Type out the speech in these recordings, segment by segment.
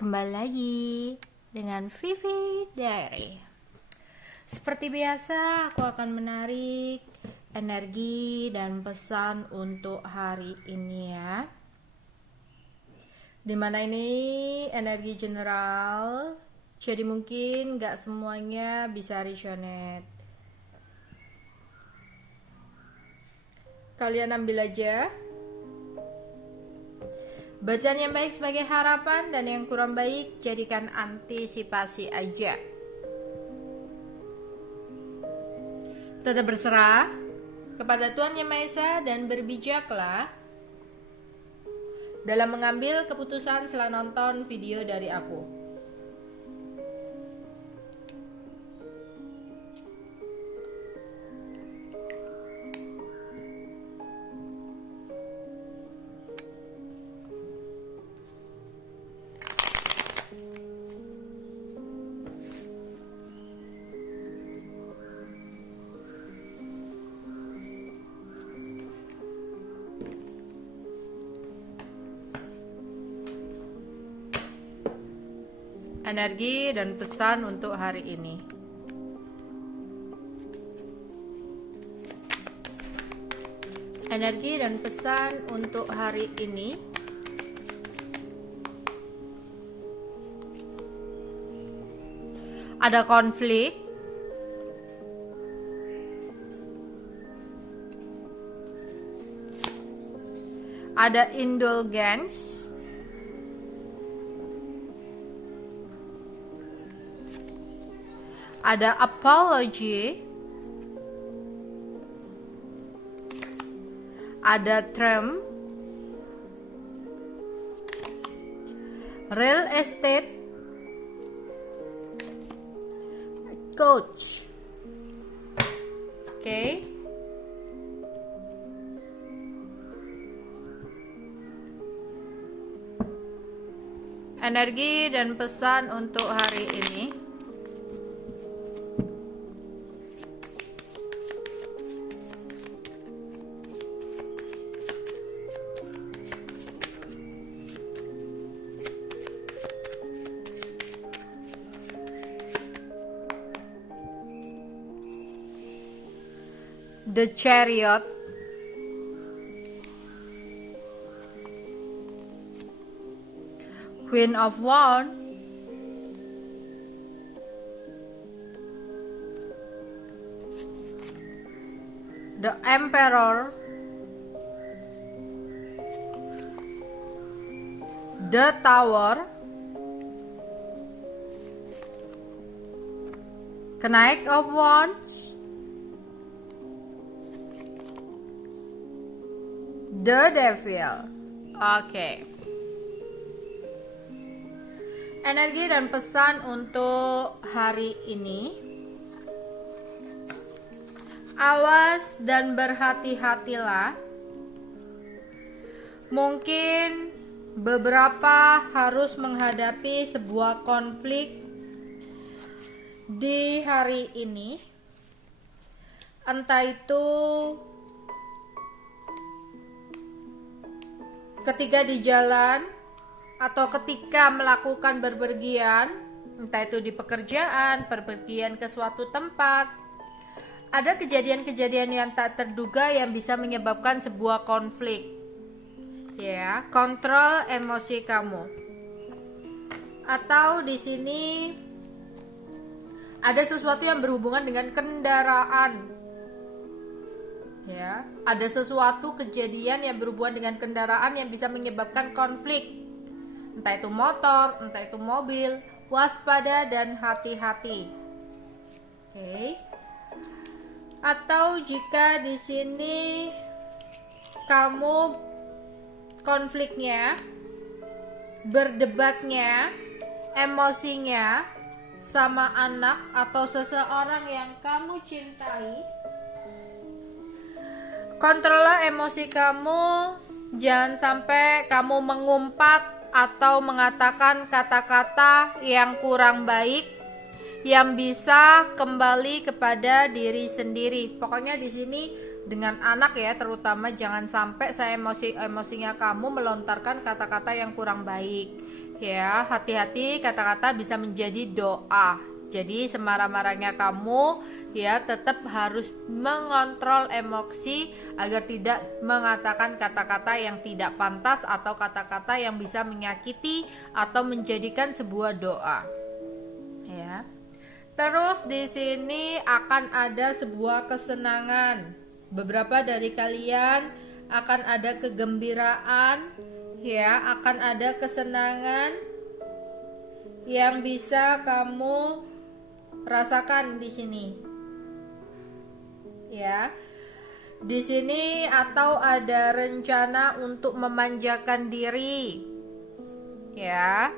Kembali lagi dengan Vivi Diary. Seperti biasa, aku akan menarik energi dan pesan untuk hari ini ya. Dimana ini energi general, jadi mungkin gak semuanya bisa resonate. Kalian ambil aja. Bacaan yang baik sebagai harapan dan yang kurang baik jadikan antisipasi aja. Tetap berserah kepada Tuhan Yang Maha Esa dan berbijaklah dalam mengambil keputusan setelah nonton video dari aku. Energi dan pesan untuk hari ini. Energi dan pesan untuk hari ini. Ada konflik. Ada indulgence. Ada apology, ada term, real estate, coach. Oke. Energi dan pesan untuk hari ini. The Chariot, Queen of Wands, the Emperor, the Tower, Knight of Wands, the Devil. Oke. Energi dan pesan untuk hari ini. Awas dan berhati-hatilah. Mungkin beberapa harus menghadapi sebuah konflik di hari ini. Entah itu ketika di jalan atau ketika melakukan bepergian, entah itu di pekerjaan, bepergian ke suatu tempat, ada kejadian-kejadian yang tak terduga yang bisa menyebabkan sebuah konflik. Ya, kontrol emosi kamu. Atau di sini ada sesuatu yang berhubungan dengan kendaraan. Ya, ada sesuatu kejadian yang berhubungan dengan kendaraan yang bisa menyebabkan konflik. Entah itu motor, entah itu mobil, waspada dan hati-hati. Oke. Atau jika di sini kamu konfliknya, berdebatnya, emosinya sama anak atau seseorang yang kamu cintai, kontrollah emosi kamu, jangan sampai kamu mengumpat atau mengatakan kata-kata yang kurang baik yang bisa kembali kepada diri sendiri. Pokoknya di sini dengan anak ya, terutama jangan sampai emosinya kamu melontarkan kata-kata yang kurang baik. Ya, hati-hati kata-kata bisa menjadi doa. Jadi semarah-marahnya kamu ya tetap harus mengontrol emosi agar tidak mengatakan kata-kata yang tidak pantas atau kata-kata yang bisa menyakiti atau menjadikan sebuah doa. Ya. Terus di sini akan ada sebuah kesenangan. Beberapa dari kalian akan ada kegembiraan, ya, akan ada kesenangan yang bisa kamu rasakan di sini. Ya. Di sini atau ada rencana untuk memanjakan diri. Ya.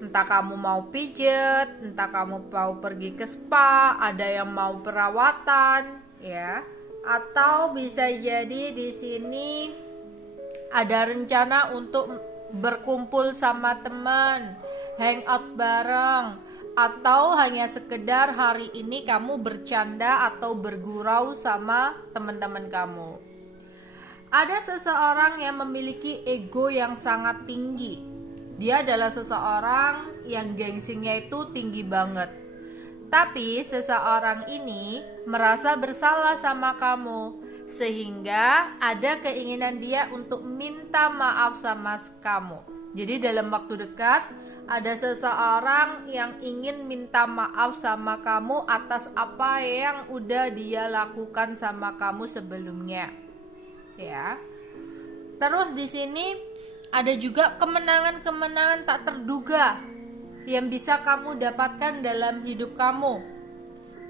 Entah kamu mau pijet, entah kamu mau pergi ke spa, ada yang mau perawatan, ya. Atau bisa jadi di sini ada rencana untuk berkumpul sama teman, hangout bareng, atau hanya sekedar hari ini kamu bercanda atau bergurau sama teman-teman kamu. Ada seseorang yang memiliki ego yang sangat tinggi. Dia adalah seseorang yang gengsinya itu tinggi banget. Tapi seseorang ini merasa bersalah sama kamu, sehingga ada keinginan dia untuk minta maaf sama kamu. Jadi dalam waktu dekat ada seseorang yang ingin minta maaf sama kamu atas apa yang udah dia lakukan sama kamu sebelumnya. Ya. Terus di sini ada juga kemenangan-kemenangan tak terduga yang bisa kamu dapatkan dalam hidup kamu.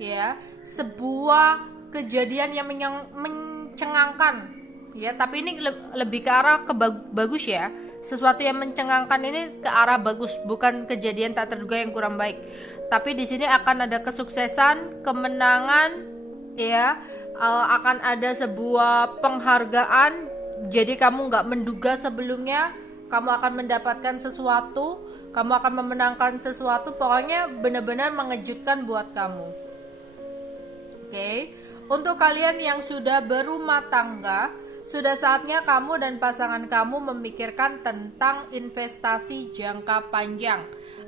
Ya, sebuah kejadian yang mencengangkan. Ya, tapi ini lebih ke arah bagus ya. Sesuatu yang mencengangkan ini ke arah bagus, bukan kejadian tak terduga yang kurang baik. Tapi di sini akan ada kesuksesan, kemenangan, ya, akan ada sebuah penghargaan. Jadi kamu nggak menduga sebelumnya, kamu akan mendapatkan sesuatu, kamu akan memenangkan sesuatu, pokoknya benar-benar mengejutkan buat kamu. Oke. Untuk kalian yang sudah berumah tangga, sudah saatnya kamu dan pasangan kamu memikirkan tentang investasi jangka panjang.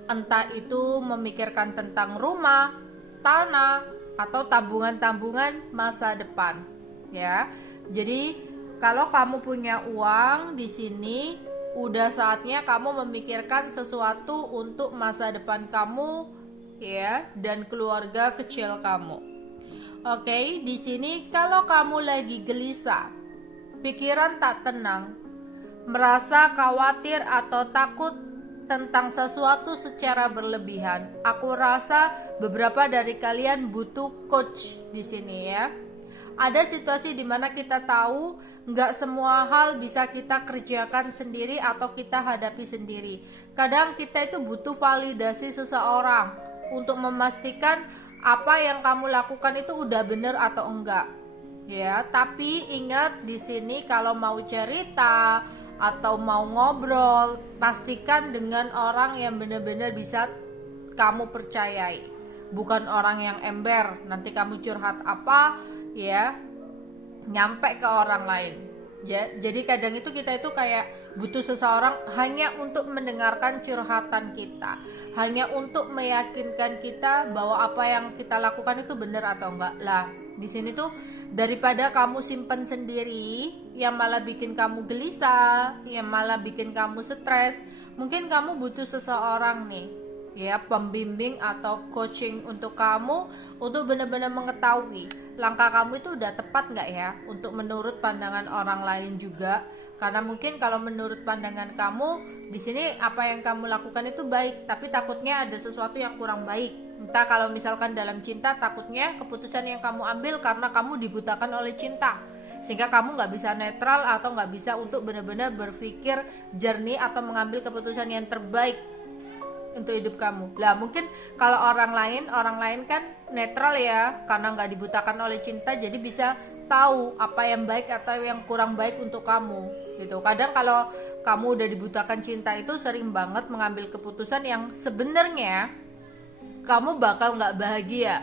Entah itu memikirkan tentang rumah, tanah, atau tabungan-tabungan masa depan. Ya. Jadi kalau kamu punya uang di sini, udah saatnya kamu memikirkan sesuatu untuk masa depan kamu, ya, dan keluarga kecil kamu. Oke, di sini kalau kamu lagi gelisah, pikiran tak tenang, merasa khawatir atau takut tentang sesuatu secara berlebihan, aku rasa beberapa dari kalian butuh coach di sini ya. Ada situasi di mana kita tahu nggak semua hal bisa kita kerjakan sendiri atau kita hadapi sendiri. Kadang kita itu butuh validasi seseorang untuk memastikan apa yang kamu lakukan itu udah bener atau enggak. Ya, tapi ingat di sini kalau mau cerita atau mau ngobrol, pastikan dengan orang yang benar-benar bisa kamu percayai. Bukan orang yang ember, nanti kamu curhat apa, ya, nyampe ke orang lain. Ya, jadi kadang itu kita itu kayak butuh seseorang hanya untuk mendengarkan curhatan kita, hanya untuk meyakinkan kita bahwa apa yang kita lakukan itu benar atau enggak. Lah, di sini tuh daripada kamu simpen sendiri yang malah bikin kamu gelisah, yang malah bikin kamu stres, mungkin kamu butuh seseorang nih, ya, pembimbing atau coaching untuk kamu untuk benar-benar mengetahui langkah kamu itu udah tepat nggak ya untuk menurut pandangan orang lain juga. Karena mungkin kalau menurut pandangan kamu di sini apa yang kamu lakukan itu baik, tapi takutnya ada sesuatu yang kurang baik. Entah kalau misalkan dalam cinta, takutnya keputusan yang kamu ambil karena kamu dibutakan oleh cinta, sehingga kamu nggak bisa netral atau nggak bisa untuk benar-benar berpikir jernih atau mengambil keputusan yang terbaik untuk hidup kamu. Lah mungkin kalau orang lain kan netral ya, karena nggak dibutakan oleh cinta, jadi bisa tahu apa yang baik atau yang kurang baik untuk kamu gitu. Kadang kalau kamu udah dibutakan cinta itu sering banget mengambil keputusan yang sebenarnya kamu bakal nggak bahagia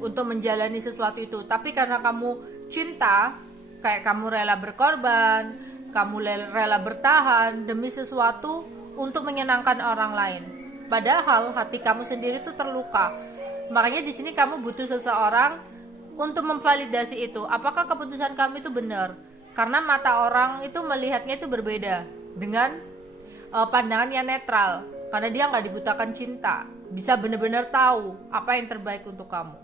untuk menjalani sesuatu itu, tapi karena kamu cinta, kayak kamu rela berkorban, kamu rela bertahan demi sesuatu untuk menyenangkan orang lain. Padahal hati kamu sendiri tuh terluka. Makanya di sini kamu butuh seseorang untuk memvalidasi itu. Apakah keputusan kamu itu benar? Karena mata orang itu melihatnya itu berbeda dengan pandangan yang netral. Karena dia nggak dibutakan cinta, bisa benar-benar tahu apa yang terbaik untuk kamu.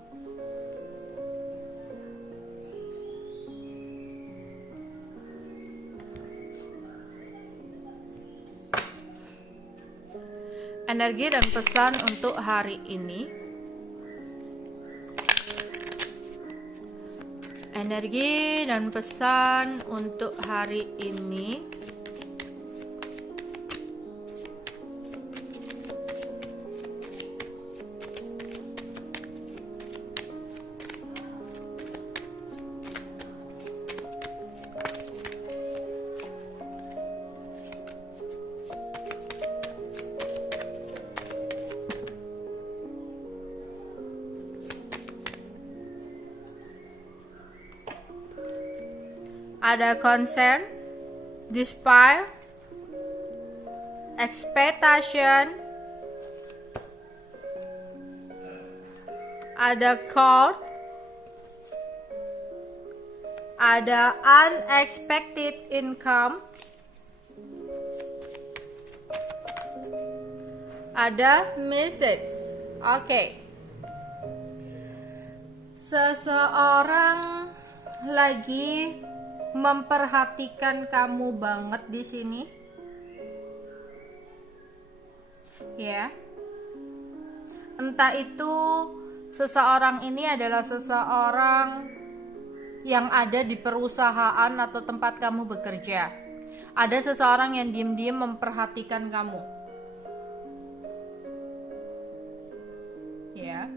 Energi dan pesan untuk hari ini. Energi dan pesan untuk hari ini. Ada concern, despair, expectation, ada call, ada unexpected income, ada message. Oke. Seseorang lagi memperhatikan kamu banget di sini, ya. Entah itu seseorang ini adalah seseorang yang ada di perusahaan atau tempat kamu bekerja. Ada seseorang yang diam-diam memperhatikan kamu, ya.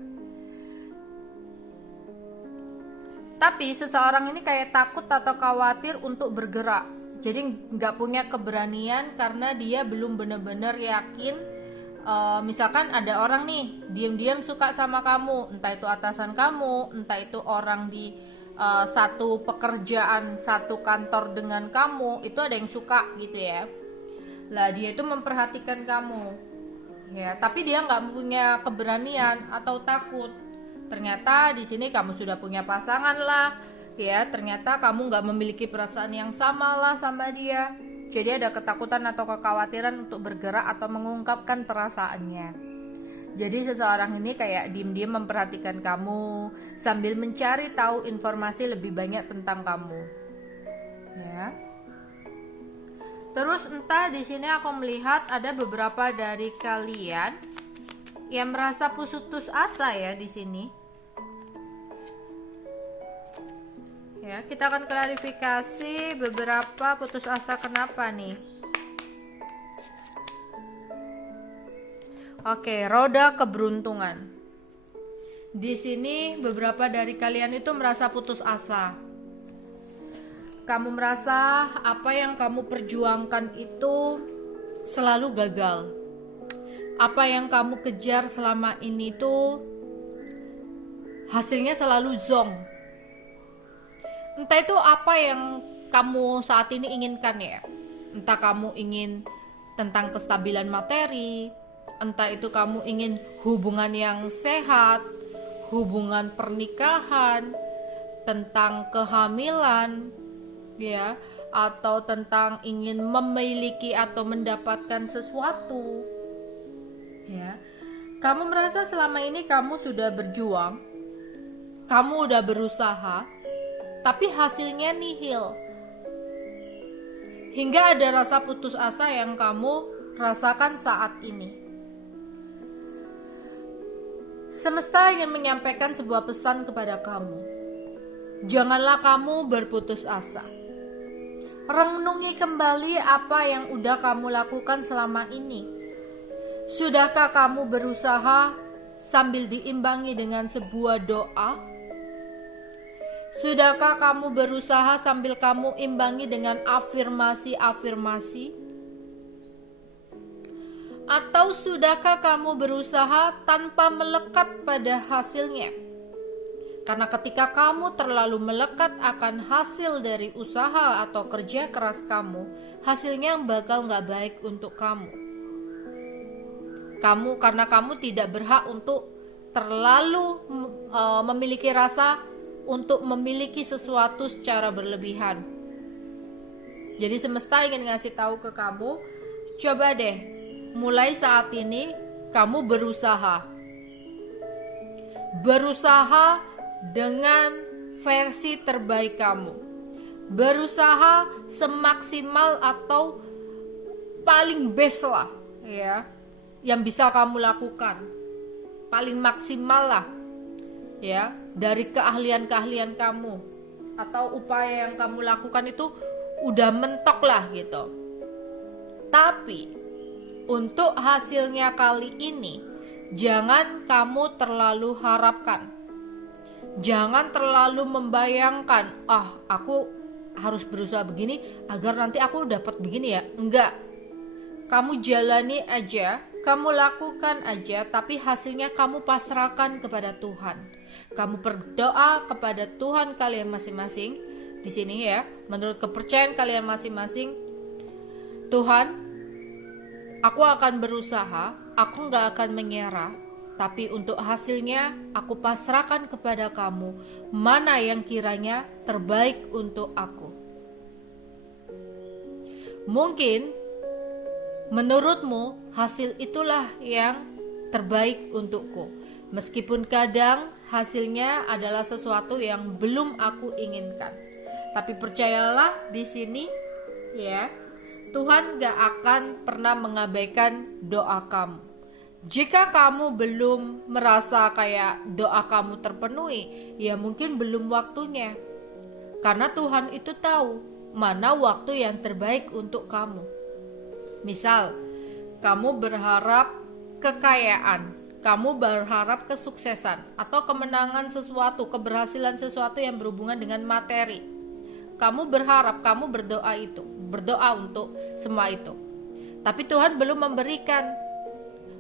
Tapi seseorang ini kayak takut atau khawatir untuk bergerak. Jadi nggak punya keberanian karena dia belum benar-benar yakin. Misalkan ada orang nih diam-diam suka sama kamu, entah itu atasan kamu, entah itu orang di satu pekerjaan, satu kantor dengan kamu, itu ada yang suka gitu ya. Lah dia itu memperhatikan kamu, ya. Tapi dia nggak punya keberanian atau takut. Ternyata di sini kamu sudah punya pasangan lah, ya. Ternyata kamu nggak memiliki perasaan yang sama lah sama dia. Jadi ada ketakutan atau kekhawatiran untuk bergerak atau mengungkapkan perasaannya. Jadi seseorang ini kayak diem-diem memperhatikan kamu sambil mencari tahu informasi lebih banyak tentang kamu, ya. Terus entah di sini aku melihat ada beberapa dari kalian yang merasa putus asa ya di sini. Ya, kita akan klarifikasi beberapa putus asa kenapa nih. Oke, roda keberuntungan. Di sini beberapa dari kalian itu merasa putus asa. Kamu merasa apa yang kamu perjuangkan itu selalu gagal. Apa yang kamu kejar selama ini tuh hasilnya selalu zonk. Entah itu apa yang kamu saat ini inginkan ya. Entah kamu ingin tentang kestabilan materi, entah itu kamu ingin hubungan yang sehat, hubungan pernikahan, tentang kehamilan, ya, atau tentang ingin memiliki atau mendapatkan sesuatu, ya. Kamu merasa selama ini kamu sudah berjuang, kamu udah berusaha, tapi hasilnya nihil. Hingga ada rasa putus asa yang kamu rasakan saat ini. Semesta ingin menyampaikan sebuah pesan kepada kamu. Janganlah kamu berputus asa. Renungi kembali apa yang udah kamu lakukan selama ini. Sudahkah kamu berusaha sambil diimbangi dengan sebuah doa? Sudahkah kamu berusaha sambil kamu imbangi dengan afirmasi-afirmasi? Atau sudahkah kamu berusaha tanpa melekat pada hasilnya? Karena ketika kamu terlalu melekat akan hasil dari usaha atau kerja keras kamu, hasilnya bakal gak baik untuk kamu. karena kamu tidak berhak untuk terlalu memiliki rasa untuk memiliki sesuatu secara berlebihan. Jadi semesta ingin ngasih tahu ke kamu, coba deh mulai saat ini kamu berusaha dengan versi terbaik kamu, berusaha semaksimal atau paling best lah ya yang bisa kamu lakukan, paling maksimal lah ya dari keahlian kamu atau upaya yang kamu lakukan itu udah mentok lah gitu. Tapi untuk hasilnya kali ini jangan kamu terlalu harapkan, jangan terlalu membayangkan aku harus berusaha begini agar nanti aku dapat begini ya. Enggak, kamu jalani aja, kamu lakukan aja, tapi hasilnya kamu pasrahkan kepada Tuhan. Kamu berdoa kepada Tuhan kalian masing-masing di sini ya, menurut kepercayaan kalian masing-masing. Tuhan, aku akan berusaha, aku gak akan menyerah, tapi untuk hasilnya aku pasrahkan kepada kamu, mana yang kiranya terbaik untuk aku. Mungkin menurutmu hasil itulah yang terbaik untukku, meskipun kadang hasilnya adalah sesuatu yang belum aku inginkan. Tapi percayalah di sini ya, Tuhan gak akan pernah mengabaikan doa kamu. Jika kamu belum merasa kayak doa kamu terpenuhi, ya mungkin belum waktunya. Karena Tuhan itu tahu mana waktu yang terbaik untuk kamu. Misal, kamu berharap kekayaan, kamu berharap kesuksesan atau kemenangan sesuatu, keberhasilan sesuatu yang berhubungan dengan materi. Kamu berharap, kamu berdoa untuk semua itu. Tapi Tuhan belum memberikan.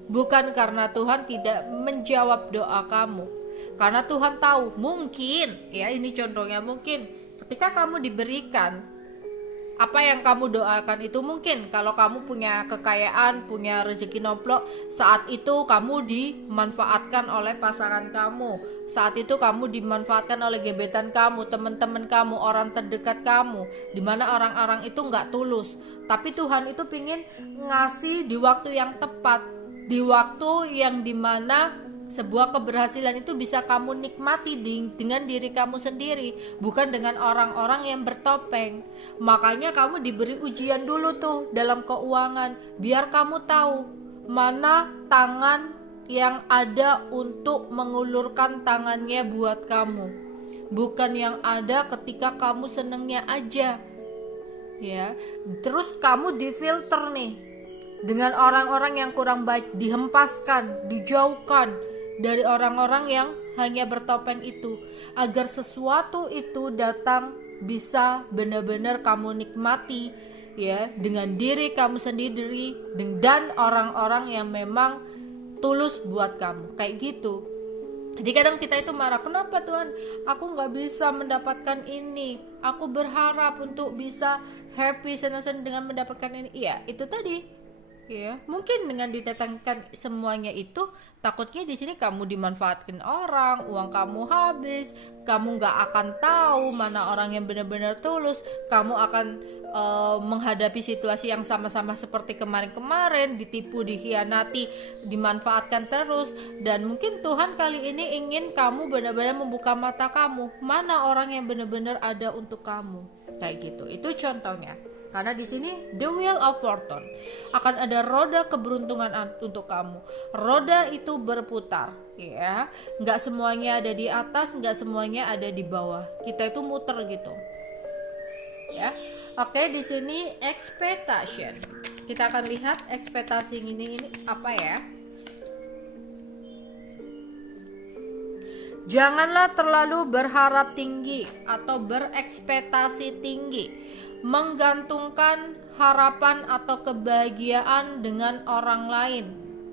Bukan karena Tuhan tidak menjawab doa kamu. Karena Tuhan tahu, mungkin, ya ini contohnya, mungkin ketika kamu diberikan apa yang kamu doakan itu, mungkin kalau kamu punya kekayaan, punya rezeki nomplok, saat itu kamu dimanfaatkan oleh pasangan kamu, saat itu kamu dimanfaatkan oleh gebetan kamu, teman-teman kamu, orang terdekat kamu, dimana orang-orang itu nggak tulus. Tapi Tuhan itu pingin ngasih di waktu yang tepat, di waktu yang dimana sebuah keberhasilan itu bisa kamu nikmati dengan diri kamu sendiri, bukan dengan orang-orang yang bertopeng. Makanya kamu diberi ujian dulu tuh dalam keuangan, biar kamu tahu mana tangan yang ada untuk mengulurkan tangannya buat kamu, bukan yang ada ketika kamu senengnya aja ya. Terus kamu difilter nih dengan orang-orang yang kurang baik, dihempaskan, dijauhkan dari orang-orang yang hanya bertopeng itu, agar sesuatu itu datang bisa benar-benar kamu nikmati ya, dengan diri kamu sendiri dan orang-orang yang memang tulus buat kamu, kayak gitu. Jadi kadang kita itu marah, kenapa Tuhan aku gak bisa mendapatkan ini, aku berharap untuk bisa happy, senang-senang dengan mendapatkan ini. Iya, itu tadi ya, mungkin dengan didatangkan semuanya itu, takutnya di sini kamu dimanfaatkan orang, uang kamu habis, kamu nggak akan tahu mana orang yang benar-benar tulus, kamu akan menghadapi situasi yang sama-sama seperti kemarin-kemarin, ditipu, dikhianati, dimanfaatkan terus. Dan mungkin Tuhan kali ini ingin kamu benar-benar membuka mata kamu, mana orang yang benar-benar ada untuk kamu, kayak gitu. Itu contohnya. Karena di sini the wheel of fortune, akan ada roda keberuntungan untuk kamu. Roda itu berputar, ya. Nggak semuanya ada di atas, nggak semuanya ada di bawah. Kita itu muter gitu, ya. Oke, di sini expectation. Kita akan lihat ekspektasi ini apa ya. Janganlah terlalu berharap tinggi atau berekspektasi tinggi, menggantungkan harapan atau kebahagiaan dengan orang lain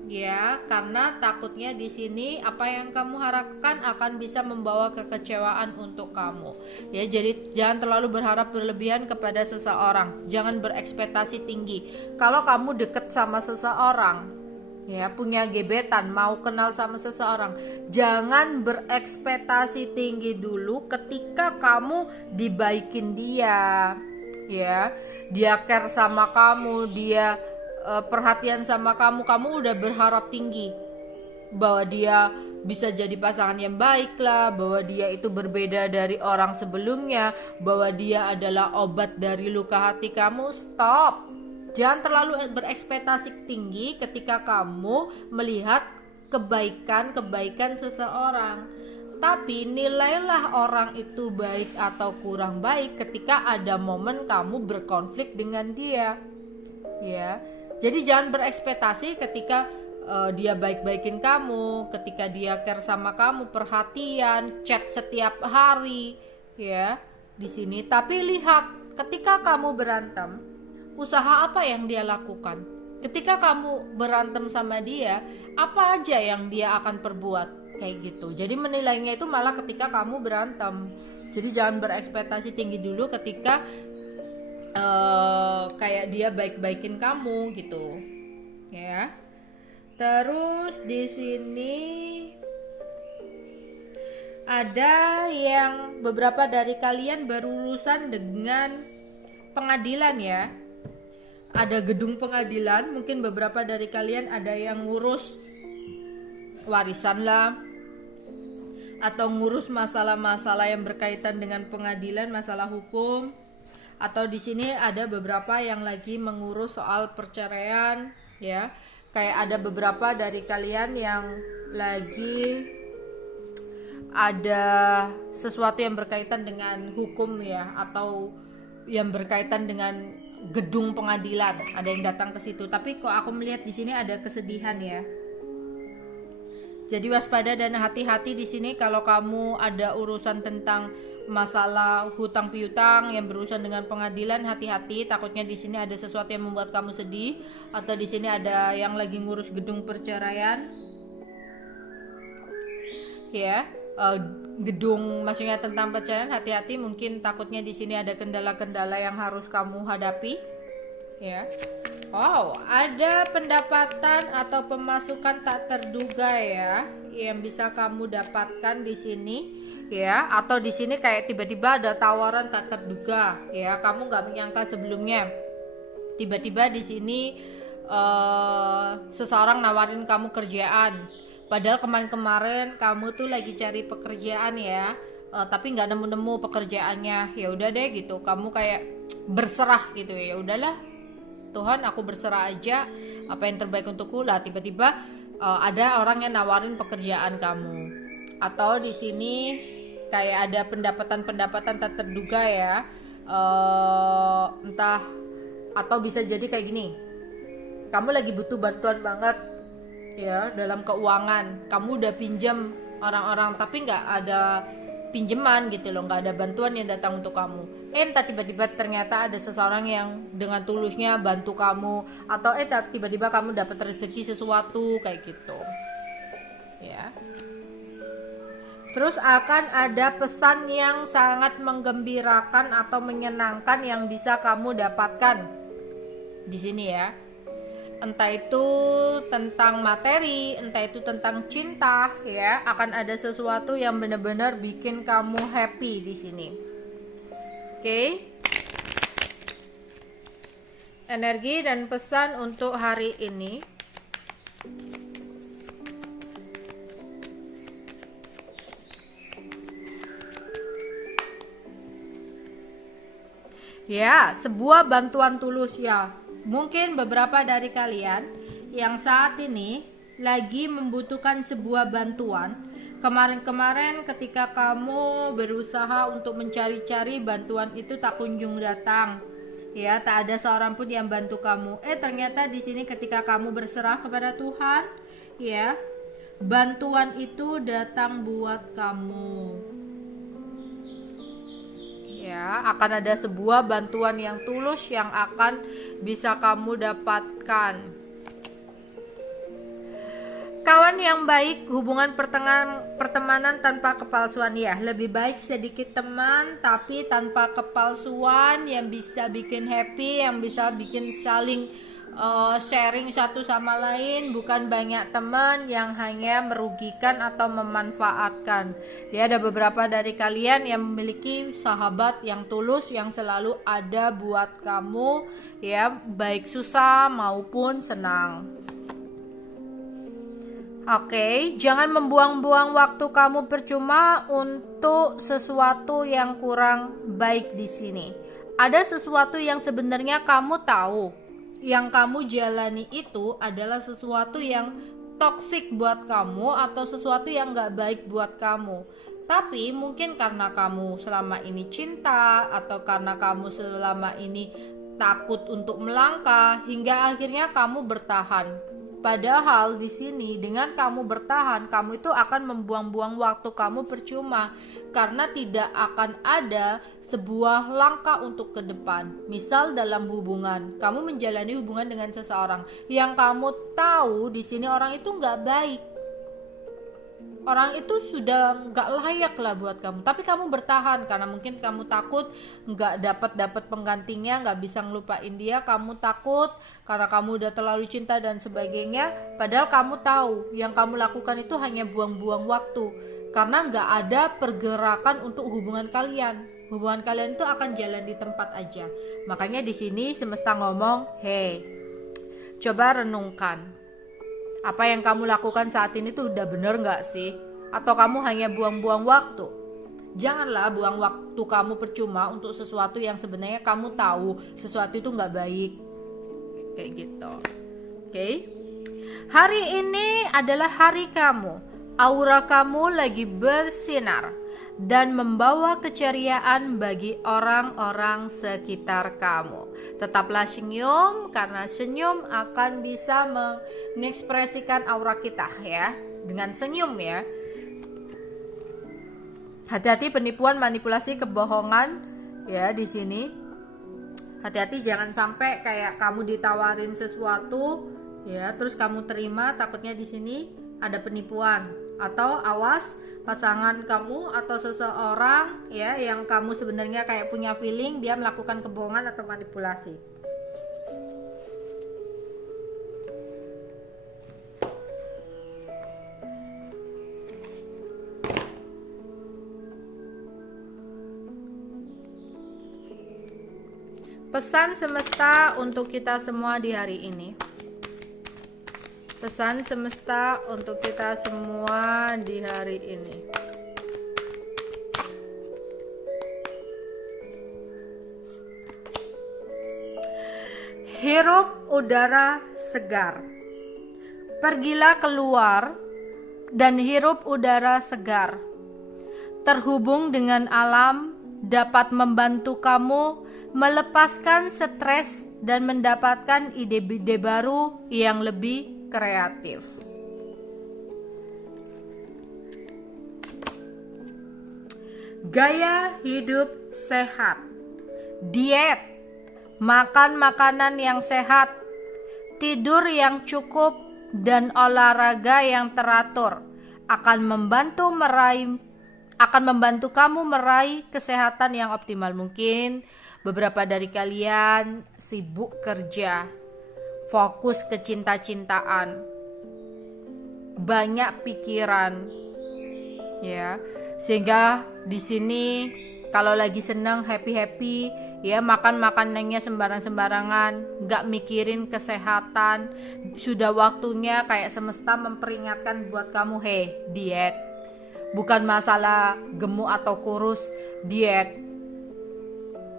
ya, karena takutnya di sini apa yang kamu harapkan akan bisa membawa kekecewaan untuk kamu ya. Jadi jangan terlalu berharap berlebihan kepada seseorang, jangan berekspektasi tinggi. Kalau kamu deket sama seseorang ya, punya gebetan, mau kenal sama seseorang, jangan berekspektasi tinggi dulu ketika kamu dibaikin dia, ya, dia care sama kamu, dia perhatian sama kamu, kamu udah berharap tinggi bahwa dia bisa jadi pasangan yang baik lah, bahwa dia itu berbeda dari orang sebelumnya, bahwa dia adalah obat dari luka hati kamu. Stop. Jangan terlalu berekspektasi tinggi ketika kamu melihat kebaikan-kebaikan seseorang. Tapi nilailah orang itu baik atau kurang baik ketika ada momen kamu berkonflik dengan dia. Ya. Jadi jangan berekspektasi ketika dia baik-baikin kamu, ketika dia care sama kamu, perhatian, chat setiap hari, ya, di sini. Tapi lihat ketika kamu berantem, usaha apa yang dia lakukan? Ketika kamu berantem sama dia, apa aja yang dia akan perbuat? Kayak gitu. Jadi menilainya itu malah ketika kamu berantem. Jadi jangan berekspektasi tinggi dulu ketika kayak dia baik-baikin kamu gitu. Ya. Terus di sini ada yang beberapa dari kalian berurusan dengan pengadilan ya. Ada gedung pengadilan, mungkin beberapa dari kalian ada yang ngurus warisan lah, atau ngurus masalah-masalah yang berkaitan dengan pengadilan, masalah hukum, atau di sini ada beberapa yang lagi mengurus soal perceraian, ya. Kayak ada beberapa dari kalian yang lagi ada sesuatu yang berkaitan dengan hukum ya, atau yang berkaitan dengan gedung pengadilan, ada yang datang ke situ. Tapi kok aku melihat di sini ada kesedihan ya. Jadi waspada dan hati-hati di sini kalau kamu ada urusan tentang masalah hutang piutang yang berurusan dengan pengadilan, hati-hati, takutnya di sini ada sesuatu yang membuat kamu sedih, atau di sini ada yang lagi ngurus gedung perceraian. Ya, gedung maksudnya tentang perceraian, hati-hati, mungkin takutnya di sini ada kendala-kendala yang harus kamu hadapi. Ya. Wow, ada pendapatan atau pemasukan tak terduga ya yang bisa kamu dapatkan di sini ya, atau di sini kayak tiba-tiba ada tawaran tak terduga ya, kamu nggak menyangka sebelumnya. Tiba-tiba di sini seseorang nawarin kamu kerjaan, padahal kemarin-kemarin kamu tuh lagi cari pekerjaan ya, tapi nggak nemu-nemu pekerjaannya. Ya udah deh gitu, kamu kayak berserah gitu ya, udahlah Tuhan, aku berserah aja, apa yang terbaik untukku lah. Tiba-tiba ada orang yang nawarin pekerjaan kamu, atau di sini kayak ada pendapatan tak terduga ya, entah, atau bisa jadi kayak gini, kamu lagi butuh bantuan banget ya dalam keuangan, kamu udah pinjam orang-orang tapi nggak ada pinjaman gitu loh, nggak ada bantuan yang datang untuk kamu. Entah tiba-tiba ternyata ada seseorang yang dengan tulusnya bantu kamu, atau tiba-tiba kamu dapat rezeki sesuatu kayak gitu ya. Terus akan ada pesan yang sangat menggembirakan atau menyenangkan yang bisa kamu dapatkan di sini ya. Entah itu tentang materi, entah itu tentang cinta ya, akan ada sesuatu yang benar-benar bikin kamu happy di sini. Oke. Energi dan pesan untuk hari ini. Ya, sebuah bantuan tulus ya. Mungkin beberapa dari kalian yang saat ini lagi membutuhkan sebuah bantuan. Kemarin-kemarin ketika kamu berusaha untuk mencari-cari bantuan itu tak kunjung datang. Ya, tak ada seorang pun yang bantu kamu. Ternyata di sini ketika kamu berserah kepada Tuhan, ya, bantuan itu datang buat kamu. Ya, akan ada sebuah bantuan yang tulus yang akan bisa kamu dapatkan. Kawan yang baik, hubungan pertemanan tanpa kepalsuan ya. Lebih baik sedikit teman tapi tanpa kepalsuan, yang bisa bikin happy, yang bisa bikin saling sharing satu sama lain, bukan banyak teman yang hanya merugikan atau memanfaatkan. Ya, ada beberapa dari kalian yang memiliki sahabat yang tulus, yang selalu ada buat kamu, ya, baik susah maupun senang. Oke, jangan membuang-buang waktu kamu percuma untuk sesuatu yang kurang baik di sini. Ada sesuatu yang sebenarnya kamu tahu, yang kamu jalani itu adalah sesuatu yang toksik buat kamu atau sesuatu yang gak baik buat kamu. Tapi mungkin karena kamu selama ini cinta atau karena kamu selama ini takut untuk melangkah hingga akhirnya kamu bertahan. Padahal di sini dengan kamu bertahan, kamu itu akan membuang-buang waktu kamu percuma karena tidak akan ada sebuah langkah untuk ke depan. Misal dalam hubungan, kamu menjalani hubungan dengan seseorang yang kamu tahu di sini orang itu nggak baik. Orang itu sudah nggak layak lah buat kamu, tapi kamu bertahan karena mungkin kamu takut nggak dapat penggantinya, nggak bisa ngelupain dia, kamu takut karena kamu udah terlalu cinta dan sebagainya. Padahal kamu tahu yang kamu lakukan itu hanya buang-buang waktu karena nggak ada pergerakan untuk hubungan kalian. Hubungan kalian itu akan jalan di tempat aja. Makanya di sini semesta ngomong, hey, coba renungkan. Apa yang kamu lakukan saat ini tuh udah bener gak sih? Atau kamu hanya buang-buang waktu? Janganlah buang waktu kamu percuma untuk sesuatu yang sebenarnya kamu tahu sesuatu itu gak baik. Kayak gitu. Oke? Hari ini adalah hari kamu. Aura kamu lagi bersinar dan membawa keceriaan bagi orang-orang sekitar kamu. Tetaplah senyum karena senyum akan bisa mengekspresikan aura kita ya, dengan senyum ya. Hati-hati penipuan, manipulasi, kebohongan ya di sini. Hati-hati jangan sampai kayak kamu ditawarin sesuatu ya, terus kamu terima, takutnya di sini ada penipuan. Atau awas pasangan kamu atau seseorang ya yang kamu sebenarnya kayak punya feeling dia melakukan kebohongan atau manipulasi. Pesan semesta untuk kita semua di hari ini. Pesan semesta untuk kita semua di hari ini. Hirup udara segar. Pergilah keluar dan hirup udara segar. Terhubung dengan alam dapat membantu kamu melepaskan stres dan mendapatkan ide-ide baru yang lebih kreatif. Gaya hidup sehat, diet, makan makanan yang sehat, tidur yang cukup, dan olahraga yang teratur akan membantu kamu meraih kesehatan yang optimal. Mungkin beberapa dari kalian sibuk kerja, fokus ke cinta-cintaan, banyak pikiran, ya, sehingga di sini kalau lagi senang happy ya makan makanannya sembarangan, nggak mikirin kesehatan. Sudah waktunya kayak semesta memperingatkan buat kamu, hey, diet, bukan masalah gemuk atau kurus, diet,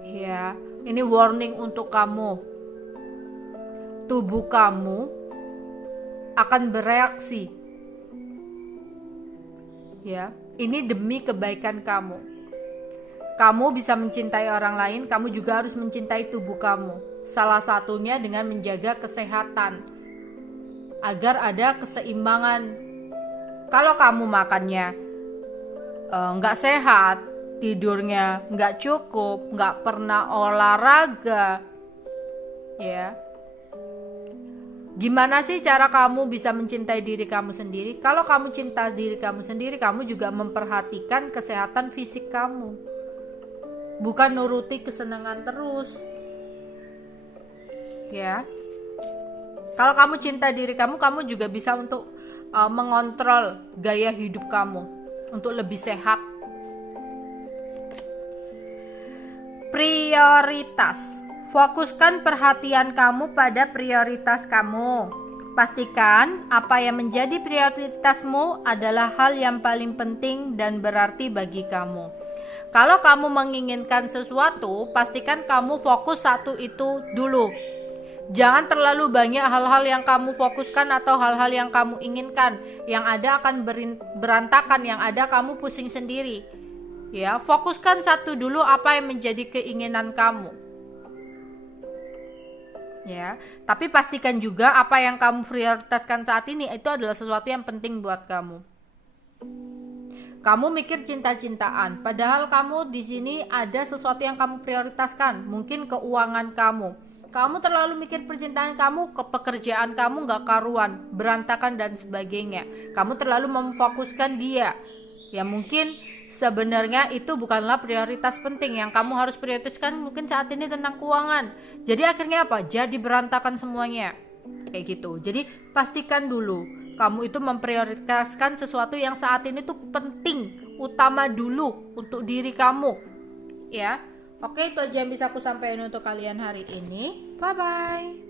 ya, ini warning untuk kamu. Tubuh kamu akan bereaksi ya, ini demi kebaikan kamu. Kamu bisa mencintai orang lain, kamu juga harus mencintai tubuh kamu. Salah satunya dengan menjaga kesehatan agar ada keseimbangan. Kalau kamu makannya nggak sehat, tidurnya nggak cukup, nggak pernah olahraga, ya, gimana sih cara kamu bisa mencintai diri kamu sendiri? Kalau kamu cinta diri kamu sendiri, kamu juga memperhatikan kesehatan fisik kamu. Bukan nuruti kesenangan terus. Ya. Kalau kamu cinta diri kamu, kamu juga bisa untuk mengontrol gaya hidup kamu untuk lebih sehat. Prioritas. Fokuskan perhatian kamu pada prioritas kamu. Pastikan apa yang menjadi prioritasmu adalah hal yang paling penting dan berarti bagi kamu. Kalau kamu menginginkan sesuatu, pastikan kamu fokus satu itu dulu. Jangan terlalu banyak hal-hal yang kamu fokuskan atau hal-hal yang kamu inginkan. Yang ada akan berantakan, yang ada kamu pusing sendiri. Ya, fokuskan satu dulu apa yang menjadi keinginan kamu. Ya, tapi pastikan juga apa yang kamu prioritaskan saat ini itu adalah sesuatu yang penting buat kamu. Kamu mikir cinta-cintaan, padahal kamu di sini ada sesuatu yang kamu prioritaskan, mungkin keuangan kamu. Kamu terlalu mikir percintaan kamu, ke pekerjaan kamu gak karuan, berantakan dan sebagainya. Kamu terlalu memfokuskan dia. Ya mungkin sebenarnya itu bukanlah prioritas penting. Yang kamu harus prioritaskan mungkin saat ini tentang keuangan. Jadi akhirnya apa? Jadi berantakan semuanya. Kayak gitu. Jadi pastikan dulu kamu itu memprioritaskan sesuatu yang saat ini tuh penting, utama dulu untuk diri kamu. Ya. Oke, itu aja yang bisa aku sampaikan untuk kalian hari ini. Bye bye.